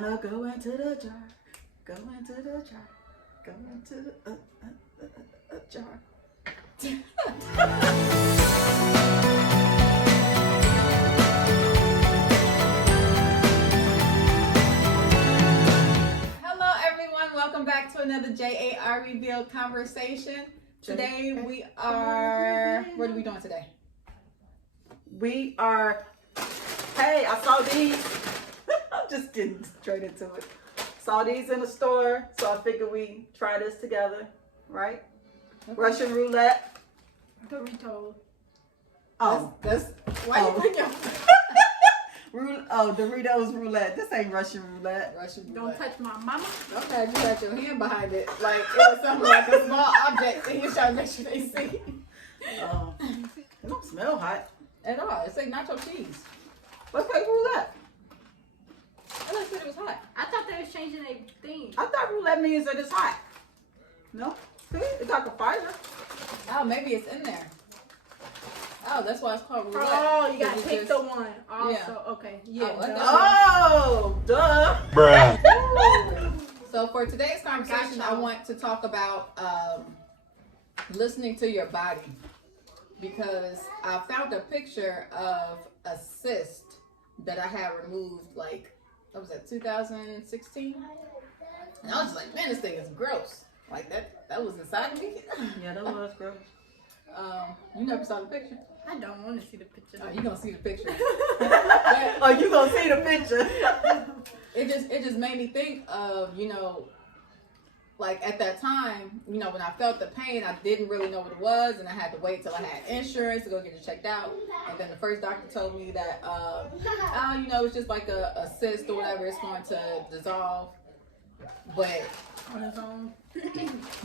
Go into the jar, go into the jar, go into the jar. Hello everyone, welcome back to another J.A.R. Revealed conversation. Today we are, what are we doing today? We are, hey, I saw these. I'm just getting straight into it. Saw these in the store, so I figured we try this together, right? Okay. Russian roulette. Doritos. Oh, that's why you putting your Doritos Roulette. This ain't Russian roulette. Russian Don't roulette. touch my mama. Okay, you got your hand behind it, like it was something like a small object, and you're trying to make sure they see. It don't smell hot At all. It's like nacho cheese. Let's play roulette. I just said it was hot. I thought they was changing their thing. I thought roulette means that it's hot. No? See? It's like a fire. Oh, maybe it's in there. Oh, that's why it's called roulette. Oh, you gotta It's pick just- the one. Also, Yeah. okay. Yeah. Oh, duh. Oh, duh. Bruh. So for today's conversation, I want to talk about listening to your body, because I found a picture of a cyst that I had removed, like, what was that, 2016? And I was just like, man, this thing is gross. Like that was inside of me. Yeah, that was gross. You never saw the picture? I don't want to see the picture. Oh, you gonna see the picture. Oh, you gonna see the picture. It just made me think of, like at that time, when I felt the pain, I didn't really know what it was, and I had to wait till I had insurance to go get it checked out. And then the first doctor told me that, it's just like a cyst or whatever, it's going to dissolve. But On his own.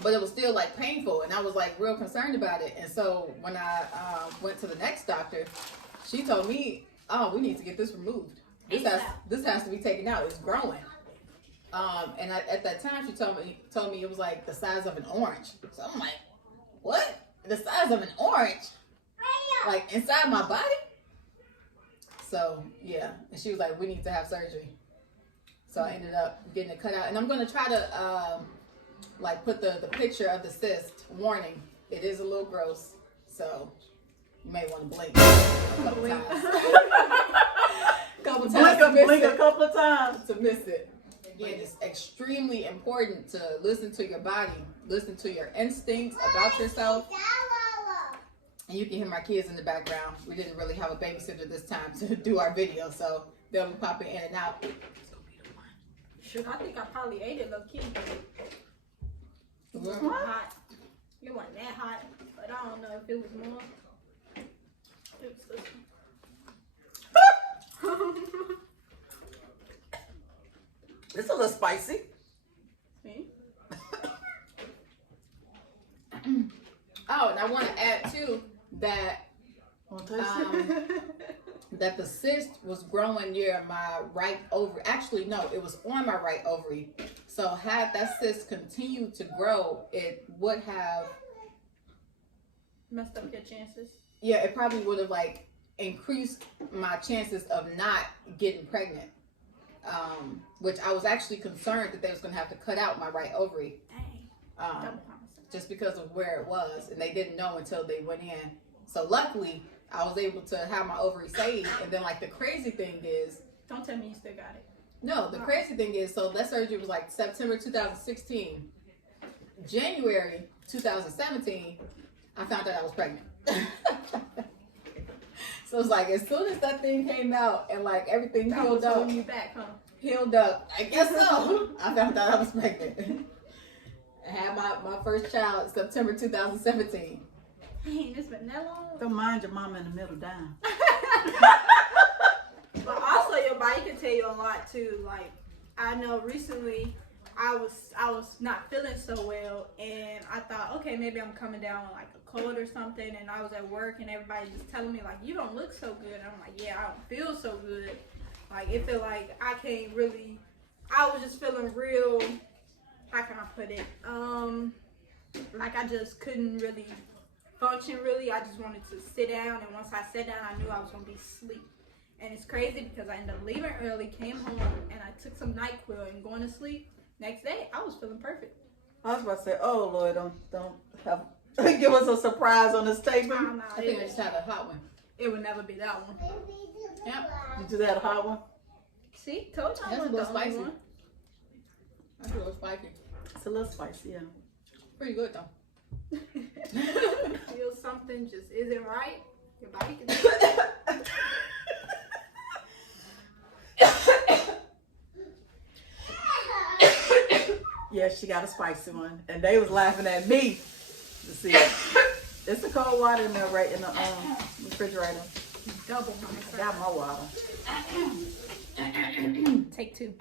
but it was still like painful, and I was like real concerned about it. And so when I went to the next doctor, she told me, "Oh, we need to get this removed. This has to be taken out. It's growing." And at that time, she told me it was like the size of an orange. So I'm like, "What? The size of an orange? Like inside my body?" So yeah, and she was like, "We need to have surgery." So I ended up getting it cut out, and I'm gonna try to put the picture of the cyst. Warning: it is a little gross, so you may want to blink a couple times. Blink a couple of times to miss it. Again, it's extremely important to listen to your body, listen to your instincts about yourself. And you can hear my kids in the background. We didn't really have a babysitter this time to do our video, so they'll be popping in and out. Shoot, I think I probably ate it low key. It What? wasn't hot. It wasn't that hot, but I don't know if it was more. It was good. It's a little spicy. See? Oh, and I want to add too that that the cyst was growing near my right ovary. Actually, no, it was on my right ovary. So had that cyst continued to grow, it would have Messed up your chances. Yeah, it probably would have like increased my chances of not getting pregnant. Which I was actually concerned that they was gonna have to cut out my right ovary. Dang. Just because of where it was, and they didn't know until they went in. So luckily, I was able to have my ovary saved. And then, like, the crazy thing is, Don't tell me you still got it. no, the crazy thing is, so that surgery was like September 2016. January 2017, I found out I was pregnant. So it's like, as soon as that thing came out and like everything healed up, You back, huh? healed up, I guess so. I found out I was pregnant. I had my first child September 2017. Dang, it's been that long. Don't mind your mama in the middle down. But also your body can tell you a lot too. Like I know recently I was not feeling so well, and I thought, okay, maybe I'm coming down with like a cold or something, and I was at work and everybody just telling me like, you don't look so good. And I'm like, yeah, I don't feel so good. Like it feel like I can't really. I was just feeling real. How can I put it? Like I just couldn't really function really. I just wanted to sit down, and once I sat down, I knew I was gonna be asleep. And it's crazy because I ended up leaving early, came home, and I took some NyQuil and going to sleep. Next day, I was feeling perfect. I was about to say, oh Lord, don't have give us a surprise on this table. I think I just had a hot one. It would never be that one. Yep. You just had a hot one? See, told you I That's a wasn't little the only spicy. one. That's a little spicy. It's a little spicy, yeah. Pretty good though. Feel something just isn't right. Your body can do it. Yeah, she got a spicy one. And they was laughing at me to see it. It's the cold water in there right in the refrigerator. Double I got my water. Take two.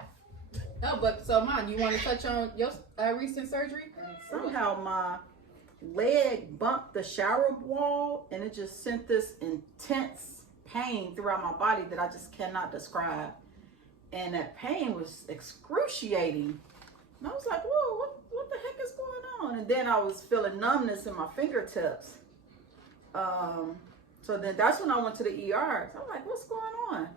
No, but so Mom, you want to touch on your recent surgery? Somehow my leg bumped the shower wall and it just sent this intense pain throughout my body that I just cannot describe. And that pain was excruciating. And I was like, whoa, what the heck is going on? And then I was feeling numbness in my fingertips. So then that's when I went to the ER. So I'm like, what's going on?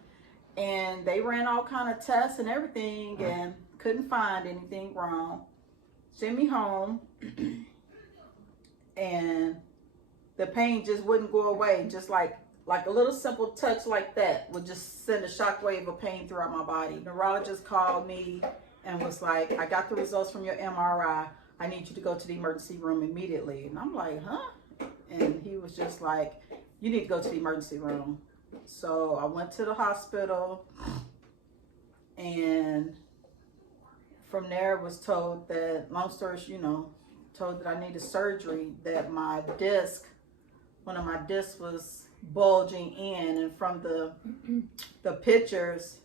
And they ran all kind of tests and everything and couldn't find anything wrong. Sent me home. And the pain just wouldn't go away. Just like a little simple touch like that would just send a shockwave of pain throughout my body. Neurologist called me and was like, I got the results from your MRI. I need you to go to the emergency room immediately. And I'm like, huh? And he was just like, you need to go to the emergency room. So I went to the hospital and from there was told that, long story, told that I needed surgery, that my disc, one of my discs was bulging in, and from the pictures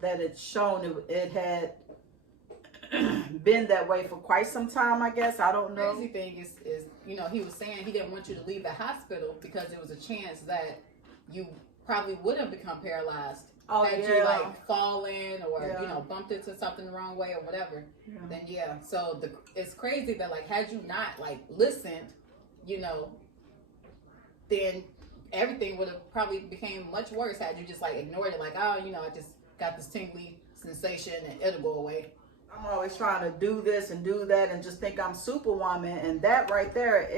that it's shown, it had been that way for quite some time, I guess. I don't know. Crazy thing is, he was saying he didn't want you to leave the hospital because there was a chance that you probably would have become paralyzed. Oh, had yeah. you like fallen or Yeah. bumped into something the wrong way or whatever. Yeah. Then so it's crazy that like had you not like listened, then everything would have probably became much worse had you just like ignored it, like, oh, I just got this tingly sensation and it'll go away. I'm always trying to do this and do that and just think I'm Superwoman, and that right there,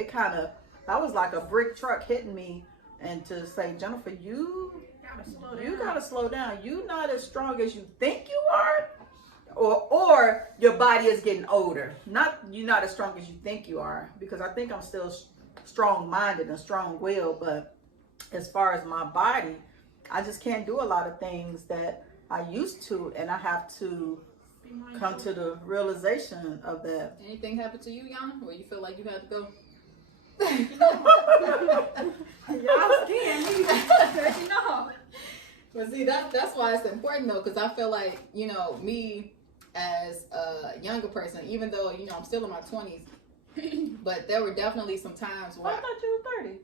that was like a brick truck hitting me, and to say, Jennifer, you gotta slow down. You not as strong as you think you are, or your body is getting older. You're not as strong as you think you are, because I think I'm still strong-minded and strong-willed, but as far as my body, I just can't do a lot of things that I used to, and I have to come to the realization of that. Anything happened to you, Yana, where you feel like you had to go? Y'all scared me. But see, that's why it's important though, because I feel like, me as a younger person, even though, I'm still in my 20s, but there were definitely some times where I thought you were 30.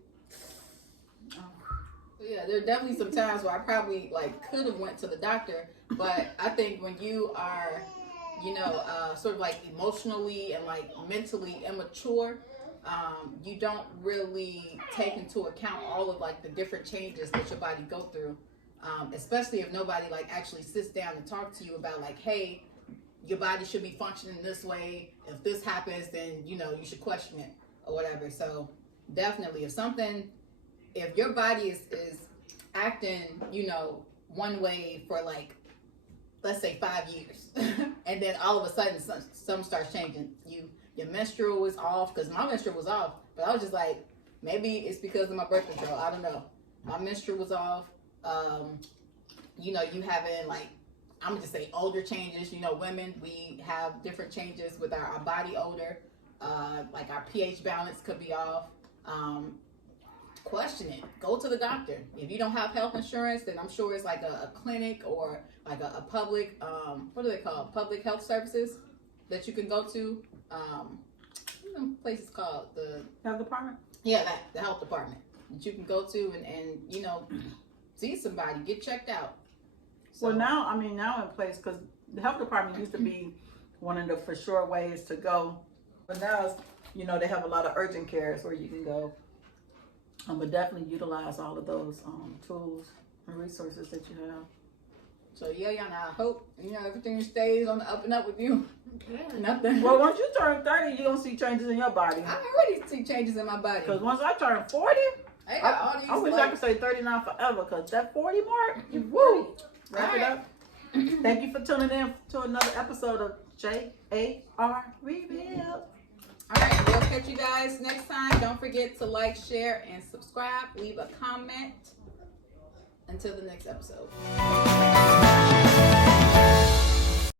Yeah, there are definitely some times where I probably like could have went to the doctor, but I think when you are, sort of like emotionally and like mentally immature, you don't really take into account all of like the different changes that your body go through, especially if nobody like actually sits down and talks to you about like, hey, your body should be functioning this way. If this happens, then you should question it or whatever. So definitely, if your body is acting, one way for like, let's say 5 years, and then all of a sudden something starts changing. Your menstrual was off, because my menstrual was off, but I was just like, maybe it's because of my birth control. I don't know. My menstrual was off. You having like, I'm gonna just say older changes. Women, we have different changes with our body odor. Like our pH balance could be off. Question it. Go to the doctor. If you don't have health insurance, then I'm sure it's like a clinic or like a public, what do they call public health services that you can go to. What are places called? The Health department? Yeah, the health department that you can go to and see somebody, get checked out. So, Well, now in place, because the health department used to be one of the for sure ways to go, but now it's, they have a lot of urgent cares where you can go. But definitely utilize all of those tools. and resources that you have. So yeah, y'all know, I hope, everything stays on the up and up with you. Nothing. Well, once you turn 30, you're going to see changes in your body. I already see changes in my body. Because once I turn 40, I got all these, I wish I could say 39 forever, because that 40 mark, Woo. wrap it up. Thank you for tuning in to another episode of J.A.R. Reveal. All right, we'll catch you guys next time. Don't forget to like, share, and subscribe. Leave a comment. Until the next episode.